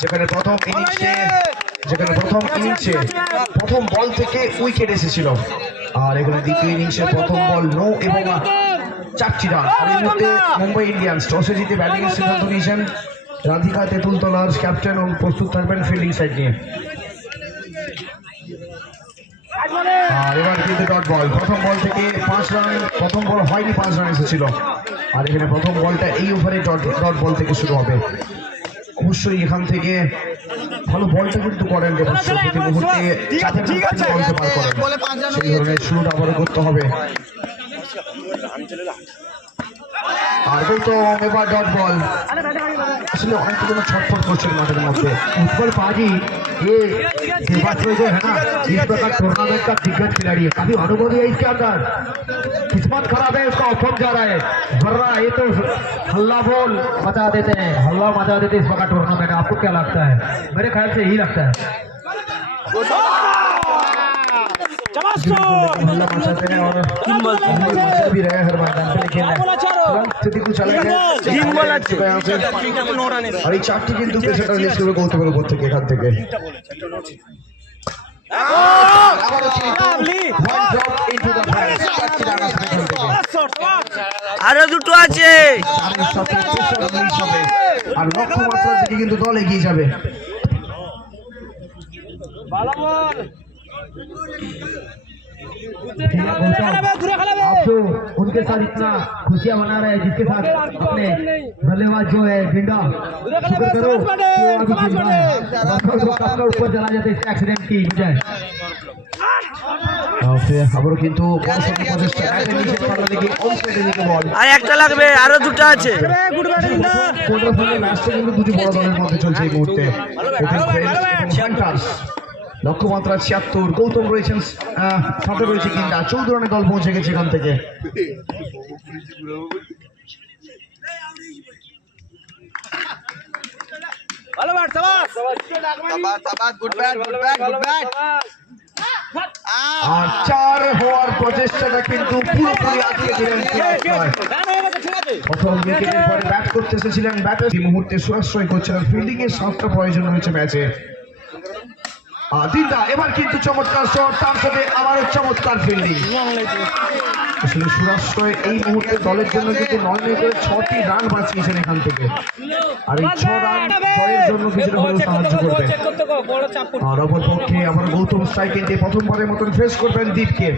যেখানে প্রথম ইনিংসে প্রথম বল থেকে উইকেট এসেছিল, আর এখানে দ্বিতীয় ইনিংসে প্রথম বল নো এবং 4টি রান। আর এই মুহূর্তে মুম্বাই ইন্ডিয়ান্স টসে জিতে ব্যাটিং এর সিদ্ধান্ত নিয়েছেন। রাধিকা তেঁতুলতলার ক্যাপ্টেন এবং প্রস্তুত থাকবেন ফিল্ডিং সাইড নিয়ে। আর এবার কিন্তু ডট বল, প্রথম বল থেকে 5 রান, প্রথম বল হয়নি 5 রান এসেছিল, আর এখানে প্রথম বলটা এই ওভারে ডট বল থেকে শুরু হবে। অবশ্যই এখান থেকে ভালো বলটা কিন্তু করেন দেবাংশ, প্রতি মুহূর্তে বলতে পার করেন, সেই ধরনের শুরুটা আবারও করতে হবে। আর গৌতম এবার ডট বল, আসলে অনেকটা যেন ছটফট করছিল মাঠের মধ্যে। उत्पल पाजी ये देवाश्रय जो है ना, इस प्रकार टूर्नामेंट का दिग्गज खिलाड़ी है, काफी अनुभवी है इसके अंदर। किस्मत खराब है, उसका ऑफ जा रहा है, वर्रा ये तो हल्ला बोल मचा देते हैं, हल्ला मचा देते हैं इस प्रकार टूर्नामेंट। आपको क्या लगता है? मेरे ख्याल से यही लगता है। हल्ला मचाते हैं और मचा भी रहे हर मैदान पे, लेकिन स्थिति कुछ अलग है। और এই 4টি কিন্তু পেসারটা রিলিজ করবে গৌতমের উপর থেকে, এখান থেকে আরো দুটো আছে, আর লক্ষ্যমাত্রার দিকে কিন্তু দল এগিয়ে যাবে। आप जो उनके साथ इतना खुशियां मना रहे हैं, जिसके साथ अपने बल्लेबाज जो है गिंडा, शुक्र करो कि अभी जिंदा है, वरना ऊपर चला जाता इस एक्सीडेंट की वजह। আবারও কিন্তু আর একটা লাগবে, আরো দুটো আছে। ম্যাচটা কিন্তু দুটি বড় দলের মধ্যে চলছে এই মুহূর্তে। লক্ষ্যমাত্রা 76, গৌতম রয়েছেন সাথে রয়েছে কিংবা 14 রানে দল পৌঁছে গেছে এখান থেকে। আর 4 হওয়ার প্রচেষ্টাটা কিন্তু পুরোপুরি আটকে দিলেন। প্রথম উইকেটের পরে ব্যাট করতে এসেছিলেন, ব্যাটার এই মুহূর্তে সুরাশ্রয় করছিলেন, ফিল্ডিং এর 7টা প্রয়োজন হয়েছে ম্যাচে। দিদা এবার কিন্তু চমৎকার শট, তার সাথে আবারও চমৎকার ফিল্ডিং। আসলে সুরাশ্রয় এই মুহূর্তে দলের জন্য কিন্তু 9 করে 6টি রান বাঁচিয়েছেন এখান থেকে, আর এই 6 রান জয়ের জন্য কিছুটা হলেও সাহায্য করবে। আর অপরপক্ষে আবার গৌতম স্ট্রাইকে প্রথমবারের মতন ফেস করবেন দীপকে।